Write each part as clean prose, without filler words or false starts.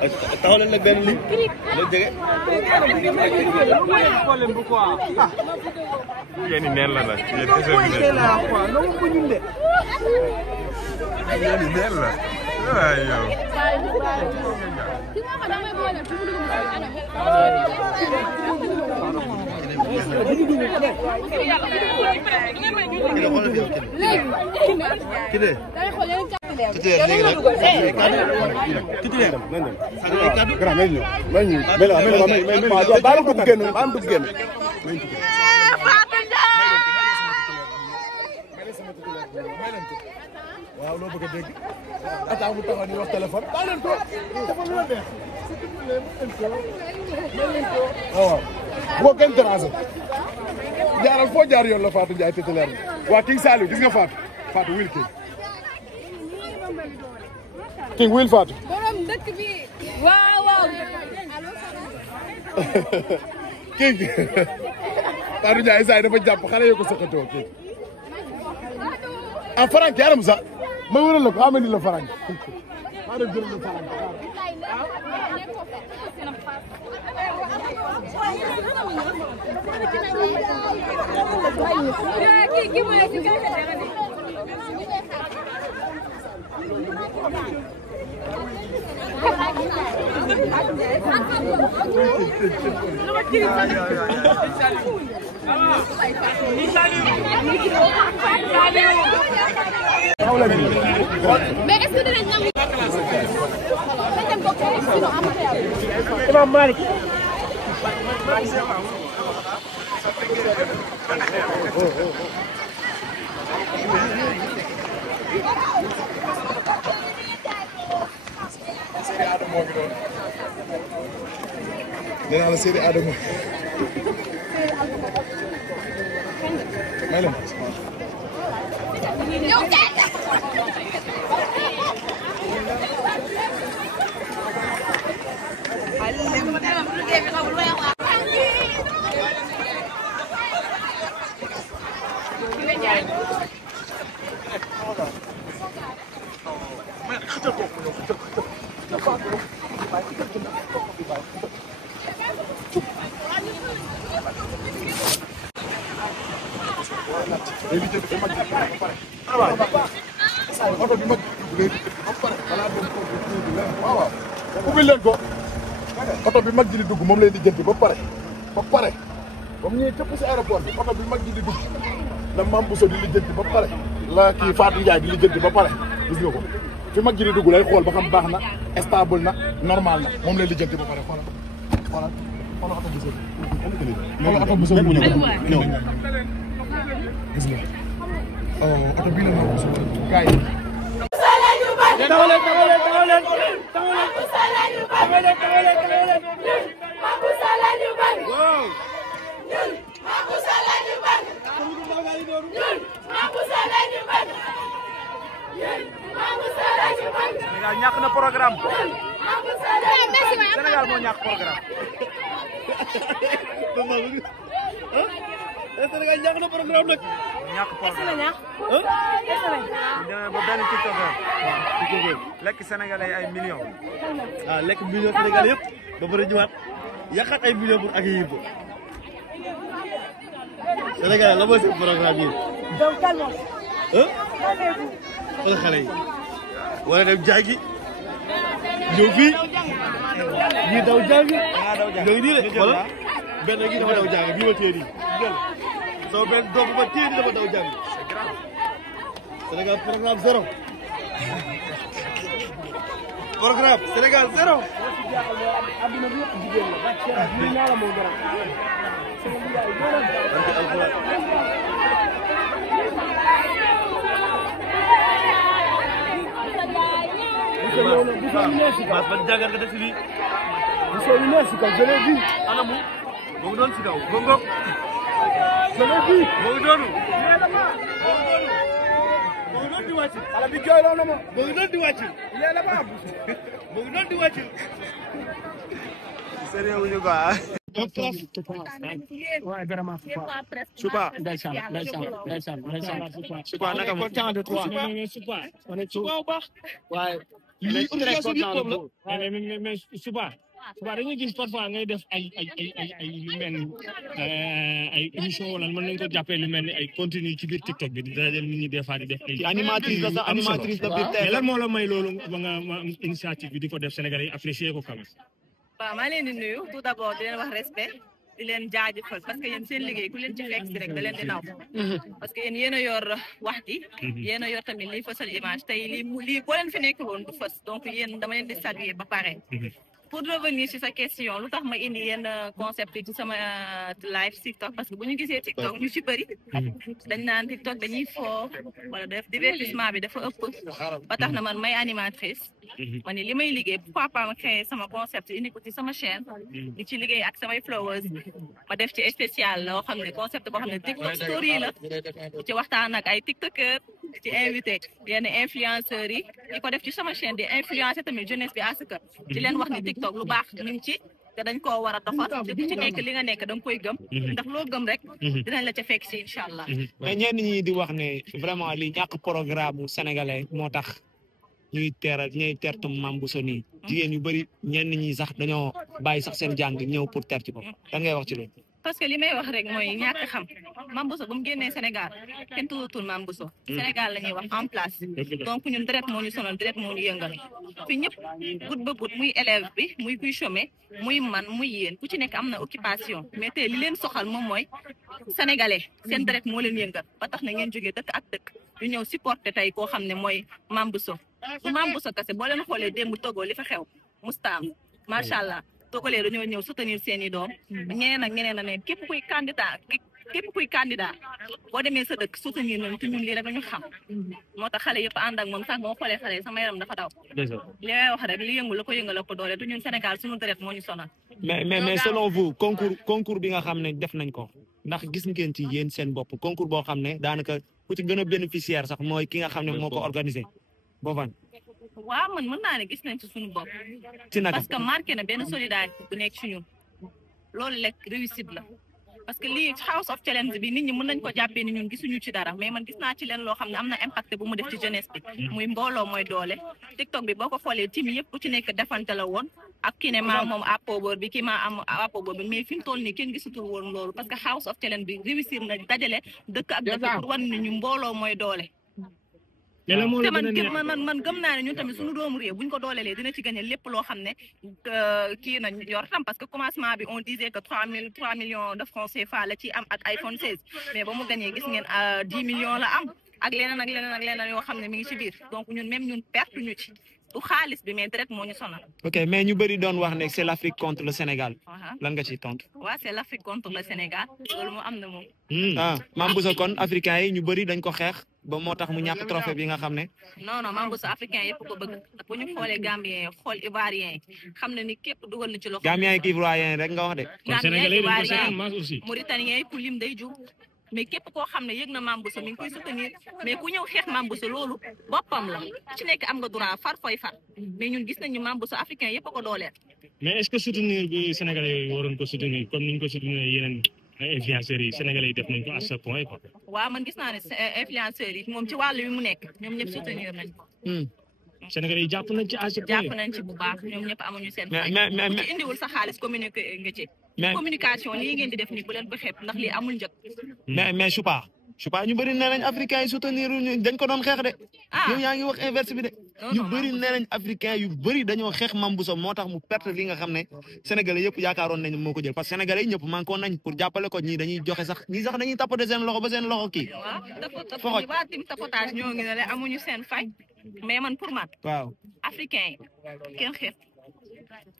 taxaw leen nag benn ligne la jege. yéen neen la nag yéen kese bi neen la waay yow. waaw loo bëgg a dégg attaque mu taxaw ni wax téléphone daa leen ko dafa lu la neex waaw boo kenn terrassé jaaral foo jaar yoon la Fatou Ndiaye titulaire bi waa King Saliou gis nga Fatou wil King wil Fatou borom dëkk bi waaw King Fatou Ndiaye saa yi dafa jàpp xale yoo ko sëqatoo King ah Franck yaram sax ma wëral la ko xamal ni la Franck maa def jël la Franck mais est-ce que dinañ nangu Imam Malik nee naa la Seydi Adama may leen oto bi mag ba pare balaa doon waaw waaw ubbil leen ko oto bi mag ji di dugg moom lay di jënti ba pare ba mu ñëwee cëpp si aéroport bi oto bi mag ji di dugg la Mame Bousso di lijjanti ba pare la kii Fatou Ndiaye di lijjanti ba pare gis nga ko fi mag ji di dugg lay xool ba xam baax na stable na normal na moom lay lijjanti ba pare xoolal oto Bousso xoolal oto Bousso bu ñëw gis nga oto bii la Mame Bousso gars yi Sénégal ñàkk na programme. Sénégal moo ñàkk programme. Sénégal ñàkk na programme nag. ñàkk programme. bu demee ba benn TikToker. lekk Sénégalais ay millions. ah lekk millions Sénégalais yëpp ba pare ñëwaat yàqaat ay millions pour accueillir ko. Sénégal la mooy seen programme yi. donc calme. xool xale yi wala dem jàngi ñëw fii ñii daw jàngi ñoo ngi nii de xoolal benn gi dafa daw jàngi bii ma téye nii soo benn doom ba téye nii dafa daw jàngi Sénégal programme zéro programme Sénégal zéro adduna bi yëpp jigéen la ba Cheikh ñu ñaala moo gën Mas ban jàngat nga def si lii. Monsieur le maire si kaw je l'ai vu. Anamu moo ngi doon si kaw gongo. Je l'ai vu. moo ngi doonu. moo ngi doon di wàcc. Ala bi jooyloo na ma. moo ngi doon di wàcc. Il est là-bas. moo ngi doon di wàcc. sérieux wuñu quoi Ouais, vraiment. Supa naka mo Content de toi. On est Supa ou pas? Ouais. Mais très content de vous. Mais Supa dañuy gis parfois ngay def ay lu mel ni ay émission wala mën nañ ko jàppee lu mel ni ay contenu ci biir TikTok bi di dajale nit ñi des fois di def ay animatrice la sax animatrice la biir mais lan moo la may loolu ba nga initiative bi di ko def Sénégalais yi apprécier ko quand même. waaw maa leen di nuyu tout d'abord di leen wax respect di leen jaajëfal parce que yéen seen liggéey ku leen ci fekk si rek da leen di naw parce que yéen a yor wax ji yéen a yor tamit lii fësal image tey lii boo leen fi nekkul woon du fës donc yéen dama leen di saluer ba pare pour revenir sur sa question lu tax ma indi yenn concept yi ci sama live TikTok parce que bu ñu gisee TikTok ñu ci bëri dañ naan TikTok dañuy foo wala def divertissement bi dafa ëpp ba tax na man may animatrice ma ni li may liggéey pourquoi pas ma créer sama concept indi ko ci sama chaîne di ci liggéey ak samay followers ma def ci spécial loo xam ne concept boo xam ne TikTok story la ci waxtaan ak ay tiktokeur ci invité yenn influenceurs yi di ko def ci sama chaîne di influencer tamit jeunesse bi à ce que di leen wax ni TikTok lu baax ñu ngi ci te dañ koo war a doxal te ku ci nekk li nga nekk da nga koy gëm ndax loo gëm rek dinañ la ca fekk si incha allah mais ñenn ñi di wax ne vraiment li ñàkk programme bu sénégalais moo tax ñuy tertu Mame Bousso nii jigéen yu bëri ñenn ñi sax dañoo bàyyi sax seen jàng ñëw pour terti ko lan ngay wax ci loolu parce que li may wax rek mooy ñàkk xam Mame Bousso bu mu génnee Sénégal kenn tuddatul Mame Bousso Sénégal la ñuy wax en place donc ñun deret moo ñu sonal deret moo ñu yëngal fi ñëpp but ba but muy élève bi muy kuy chômé muy man muy yéen ku ci nekk am na occupation mais tey li leen soxal moom mooy sénégalais seen deret moo leen yëngal ba tax na ngeen jógee dëkk ak dëkk ñu ñëw supporter tey koo xam ne mooy Mame Bousso bu Mame Bousso kese boo leen xoolee démb Togo li fa xew mustaam macha allah Togolee dañoo ñëw soutenir seen i doom ñeneen ak ñeneen a ne képp kuy candidat boo demee sa dëkk soutenir nañ te ñun lii rek dañu xam moo tax xale yëpp ànd ak moom sax moo xoolee xale sama yaram dafa daw li may wax rek li yëngu la ko yëngal la ko doole te ñun Sénégal suñu deret moo ñu sonal mais selon vous concours bi nga xam ne def nañ ko ndax gis ngeen ci yéen seen bopp concours boo xam ne daanaka ku ci gën a bénéficiaire sax mooy ki nga xam ne moo ko organisé Bofane waaw man mën naa ne gis nañ ci suñu bopp parce que marqué na benn solidarité bu nekk ci ñun loolu lekk réussite la parce que lii House of Challenge bi nit ñi mën nañ ko jàppee ni ñun gisuñu ci dara mais man gis naa ci leen loo xam ne am na impact bu mu def ci jeunesse bi muy mbooloo mooy doole TikTok bi boo ko xoolee team yëpp ku ci nekk defante la woon ak ki ne maa moom appoboor bi kii maa am appoboor bi mais fi mu toll nii kenn gisatul woon loolu parce que House of Challenge bi réussir na dajale dëkk ak dëkk pour wan ni ñu mbooloo mooy doole te man gëm naa ne ñun tamit suñu doomu réew buñ ko doolelee dina ci gagné lépp loo xam ne kii na yor tam parce que commencement bi on disait que 3 millions de francs CFA la ci am ak iPhone 16 mais ba mu gagné gis ngeen 10 millions la am ak leneen yoo xam ne mi ngi ci biir donc ñun même ñun perte ñu ci du xaalis bi mais direct moo ñu sonal. ok mais ñu bëri doon wax ne c'est l'Afrique contre le Sénégal. lan nga ciy tontu. waaw c'est l'Afrique contre le Sénégal loolu moo am na moom. Mame Bousso kon africain yi ñu bëri dañ ko xeex ba moo tax mu ñàkk trophée bi nga xam ne. non Mame Bousso africain yëpp ko bëgg bu ñu xoolee Gambien yi xool Ivoirien yi xam na ni képp dugal na ci loxo. Gambien yi Ivoirien rek nga wax de. Gambien Ivoirien yi Mauritanien yi ku lim day jug. mais képp koo xam ne yëg na Mame Bousso mi ngi koy soutenir mais ku ñëw xeex Mame Bousso loolu boppam la ci nekk am nga droit far fooy far mais ñun gis nañu Mame Bousso africain yëpp a ko dooleel. mais est-ce que soutenir bi Sénégalais yooyu waroon ko soutenir comme ni ñu ko soutenir yeneen influenceurs yi Sénégalais yi def nañ ko à ce point quoi. waaw man gis naa ne influenceurs yi moom ci wàll wi mu nekk ñoom ñëpp soutenir nañ ko. Sénégalais yi jàpp nañ ci à ce point. jàpp nañ ci bu baax ñoom ñëpp amuñu seen. mais ci indiwul sa xaalis communiqué nga ci. communication lii ngeen di def nii bu leen ko xeeb ndax lii amul njëg. mais Choupa ñu bëri nee nañ africain yi soutenir dañ ko doon xeex de. yow yaa ngi wax inverse bi de. ñu bëri nee nañ africain yu bëri dañoo xeex Mame Bousso moo tax mu perte li nga xam ne sénégalais yëpp yaakaaroon nañ moo ko jël parce que sénégalais yi ñëpp manqué nañ pour jàppale ko ñii dañuy joxe sax ñii sax dañuy tapoter seen loxo ba seen loxo kii. waaw waa tim tapotage ñoo ngi ne amuñu seen fay mais man pour man. waaw africain yi kenn xeex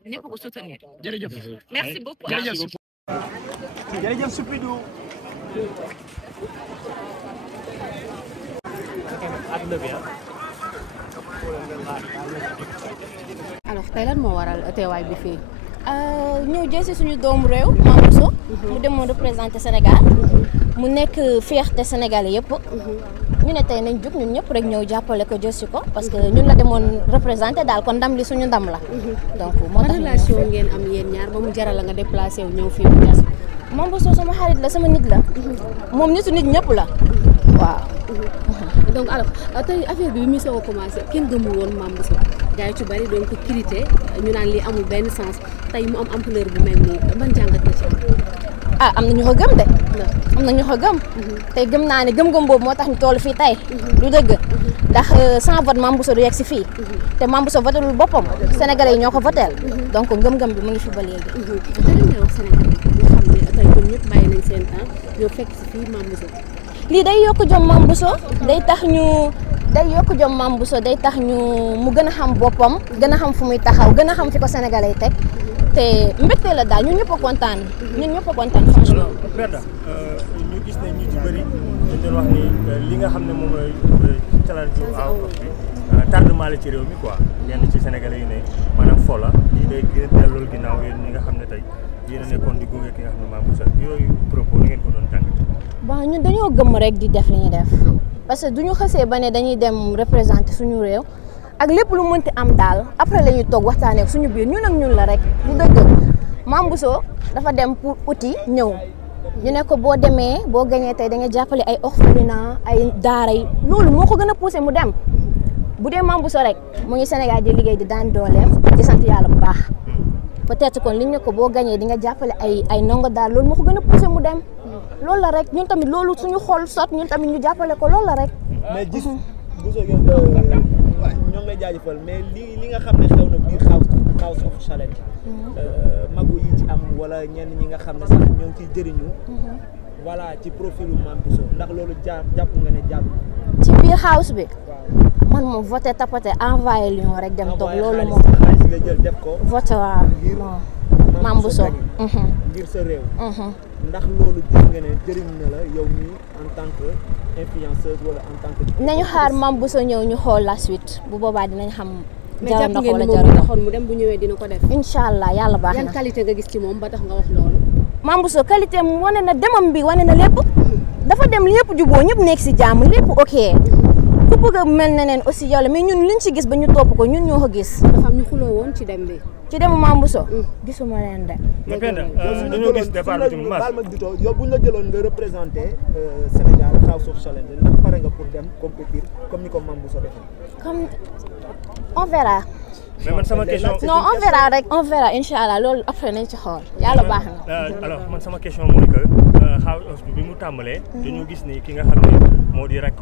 ñëpp ko soutenir. jërëjëf merci beaucoup. jërëjëf Soupidou. alors tey lan moo waral teewaay bi fii. ñëw jël si suñu doomu réew Mame Bousso mu demoon représenté Sénégal mu nekk fierté sénégalais yëpp ñu ne tey nañ jóg ñun ñëpp rek ñëw jàppale ko jël si ko parce que ñun la demoon représenté daal kon ndam li suñu ndam la donc moo tax relation ngeen am yéen ñaar ba mu jaral la nga déplacé wu ñëw fii bu jas Mame Bousso sama xarit la sama nit la moom nitu nit ñëpp la waaw donc alors tey affaire bi mi soo commencé kenn gëmul woon Mame Bousso gars yi ci bari doon ko critiquer ñu naan lii amul benn sens tey mu am ampleur bu mel nii ban jàngat nga ci am na ñu ko gëm de am na ñu ko gëm tey gëm naa ne gëm-gëm boobu moo tax ñu toll fii tey du dëgg ndax sans vote Mame Bousso du yegg si fii te Mame Bousso votelul boppam sénégalais yi ñoo ko voteel donc ngëm-ngëm bi mu ngi fi ba léegi te lan ngay wax sénégalais yi xam ne tey ñoom ñëpp bàyyi nañ seen temps ñoo fekk si fii Mame Bousso lii day yokk jom Mame Bousso day yokk jom Mame Bousso day tax ñu mu gën a xam boppam gën a xam fu muy taxaw gën a xam fi ko sénégalais yi teg te mbégte la daal ñun ñëpp a kontaan franchement. Brenda ñu gis ne ñu ci bëri dañ doon wax ni li nga xam ne moom mooy challenge bi tardement la ci réew mi quoi yenn ci sénégalais yi ne maanaam fo la lii day gën a delloo ginnaaw yéen ñi nga xam ne tey yéen a nekkoon di gunge ki nga xam ne Mame Bousso yooyu propos ni ngeen ko doon jàng. bon ñun dañoo gëm rek di def li ñuy def parce que duñu xësee ba ne dañuy dem représenter suñu réew ak lépp lu mënti am daal après la ñuy toog waxtaanee ak suñu biir ñun ak ñun la rek du dëgg Mame Bousso dafa dem pour uti ñëw ñu ne ko boo demee boo gañee tey da nga jàppale ay orphelinat ay daara yi loolu moo ko gën a poussé mu dem bu dee Mame Bousso rek mu ngi Sénégal di liggéey di daan dooleem di sant yàlla bu baax peut-être kon liñ ne ko boo gañee di nga jàppale ay ndongo daal loolu moo ko gën a poussé mu dem loolu la rek ñun tamit loolu suñu xol sot ñun tamit ñu jàppale ko loolu la rek. mais gis Bousso yow ñoo ngi lay jaajëfal mais li nga xam ne xew na biir House of Challenge magu yi ci am wala ñenn ñi nga xam ne sax ñoo ngi ciy jëriñu voilà ci profilu Mame Bousso ndax loolu jàpp nga ne jàpp ci biir house bi man moom voté tapoté envoyé Lyon rek dem toog loolu moom xaalis nga jël def ko voté waaw Mame Bousso ngir sa réew ndax loolu gis nga ne jëriñ na la yow nii en tant que influenceuse wala en tant que nañu xaar Mame Bousso ñëw ñu xool la suite bu boobaa dinañ xam jaroon na ko wala jaroon taxoon mu dem bu ñëwee dina ko def inshallah yàlla baax na yan qualité nga gis ci moom ba tax nga wax loolu Mame Bousso qualité am wane na demam bi wane na lépp dafa dem lépp juboo ñëpp nekk si jàmm lépp ok ku bëgg a mel ne neen aussi yow la mais ñun liñ ci gis ba ñu topp ko ñun ñoo ko gis dafa am ñu xuloo woon ci dem bi ci demu Mame Bousso gisuma leen de dañoo gis départ bi tamit baal ma dito yow buñ la jëloon nga représenté Sénégal House of Challenge ndax pare nga pour dem compétir comme ni ko Mame Bousso defee comme on verra mais man sama question non on verra inchallah loolu après nañ ci xool yàlla baax na alors man sama question mooy que House bi mu tàmbalee dañoo gis ni ki nga xam ne moo di rakk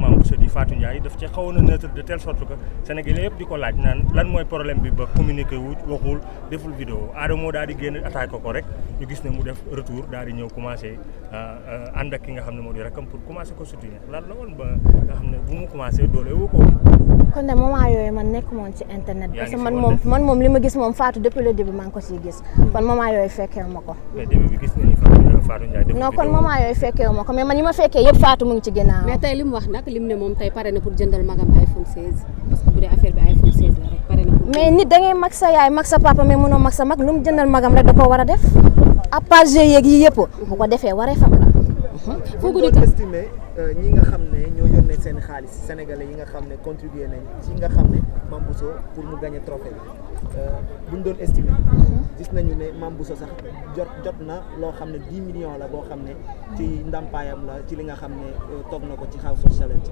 Mame Bousso di Fatou Ndiaye daf ci xawoon a neutre de telle sorte que Sénégalais yëpp di ko laaj naan lan mooy problème bi ba communiqué wu waxul deful vidéo Adamo daal di génn attaqué ko rek ñu gis ne mu def retour daal di ñëw commencé ànd ak ki nga xam ne moo di rakkam pour commencé ko soutenir lan la woon ba nga xam ne bu mu commencé doole woo ko kon de moment yooyu man nekk moon ci internet parce que man moom li ma gis moom Fatou depuis le début maa ngi ko siy gis kon moment yooyu fekkee ma ko mais début bi gis nañu Fatou Ndiaye non kon moment yooyu fekkee ma ko mais man yi ma fekkee yëpp Fatou mu ngi ci ginnaaw mais tey li mu wax nag li mu ne moom tey pare na pour jëndal magam iPhone 16 parce que bu dee affaire bi iPhone 16 la rek pare na pour mais nit da ngay mag sa yaay mag sa papa mais mënoo mag sa mag lu mu jëndal magam rek da koo war a def à part jeu yeeg yi yëpp bu ko defee waree fam la foo ko estimé ñi nga xam ne ñoo yónnee seen xaalis sénégalais yi nga xam ne contribué nañ ci nga xam ne Mame Bousso pour mu gagner trophée bi buñ doon estimé gis nañu ne Mame Bousso sax jot na loo xam ne 10 millions la boo xam ne ci ndàmpaayam la ci li nga xam ne toog na ko ci House of Challenge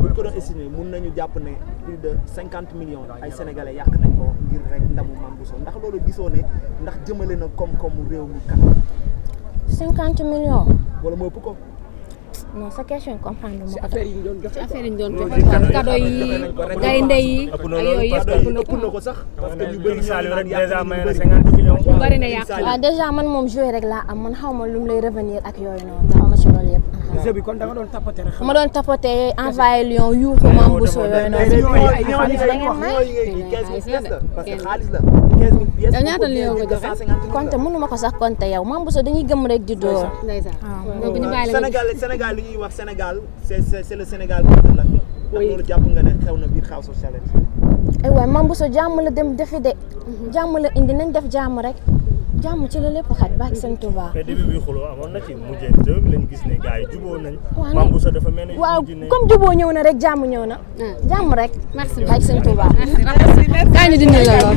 buñ ko doon estimé mun nañu jàpp ne plus de 50 millions ay sénégalais yàq nañ ko ngir rek ndamu Mame Bousso ndax loolu gisoo ne ndax jëmale na koom-koomu réew mi kat 50 millions wala moo ëpp ko non sa question comprendre ma ko affaire yi ñu doon joxe cadeau yi gaynde yi ak yooyu yëpp ëpp na ko sax parce que ñu bëri Saliou rek déjà may na 50 millions ñu bëri na yàq waaw déjà man moom joué rek laa am man xaw ma lu mu lay revenir ak yooyu noonu xaw ma ci loolu yëpp jeu bi kon da nga doon tapoter rek ma doon tapoter envoyé Lyon yuuxu Mame Bousso yooyu noonu konte mënu ma ko sax konte yow Mame Bousso dañuy gëm rek di door Sénégal li ñuy wax Sénégal c'est le Sénégal de l'Afrique ndax loolu jàpp nga ne xew na biir House of Challenge ay waay Mame Bousso jàmm la dem defi de jàmm la indi nañ def jàmm rek jàmm ci la lépp xaj baax seen Touba. mais début bi xuloo amoon na ci mujjee dëgg lañ gis ne gars yi juboo nañ. Mame Bousso dafa mel ni waaw comme juboo ñëw na rek jàmm ñëw na. jàmm rek. merci baax seen Touba. merci. kaa ñu dindi la lool.